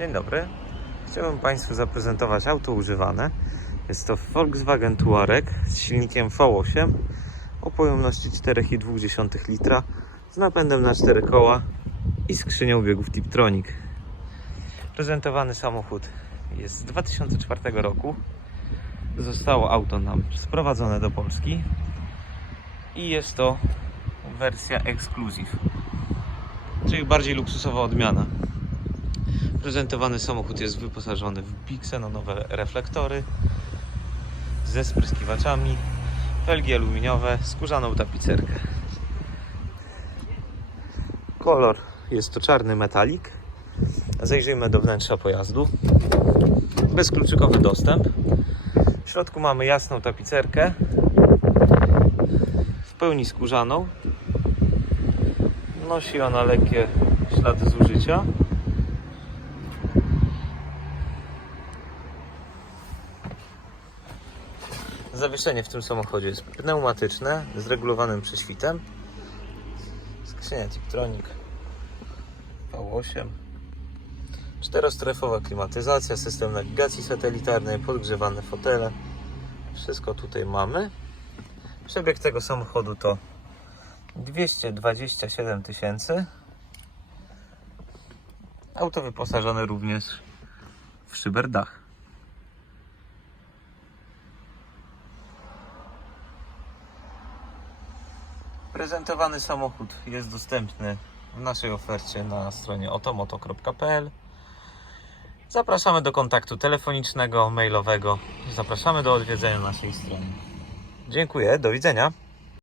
Dzień dobry. Chciałbym Państwu zaprezentować auto używane. Jest to Volkswagen Touareg z silnikiem V8 o pojemności 4,2 litra z napędem na 4 koła i skrzynią biegów Tiptronic. Prezentowany samochód jest z 2004 roku. Zostało auto nam sprowadzone do Polski i jest to wersja Exclusive, czyli bardziej luksusowa odmiana. Prezentowany samochód jest wyposażony w biksenonowe reflektory ze spryskiwaczami, felgi aluminiowe, skórzaną tapicerkę. Kolor jest to czarny metalik. Zajrzyjmy do wnętrza pojazdu. Bezkluczykowy dostęp. W środku mamy jasną tapicerkę w pełni skórzaną. Nosi ona lekkie ślady zużycia. Zawieszenie w tym samochodzie jest pneumatyczne z regulowanym prześwitem. Skrzynia Tiptronic V8. Czterostrefowa klimatyzacja, system nawigacji satelitarnej, podgrzewane fotele. Wszystko tutaj mamy. Przebieg tego samochodu to 227 tysięcy. Auto wyposażone również w szyberdach. Prezentowany samochód jest dostępny w naszej ofercie na stronie otomoto.pl. Zapraszamy do kontaktu telefonicznego, mailowego. Zapraszamy do odwiedzenia naszej strony. Dziękuję, do widzenia.